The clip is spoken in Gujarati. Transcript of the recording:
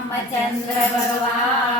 રામચંદ્ર ભગવાનની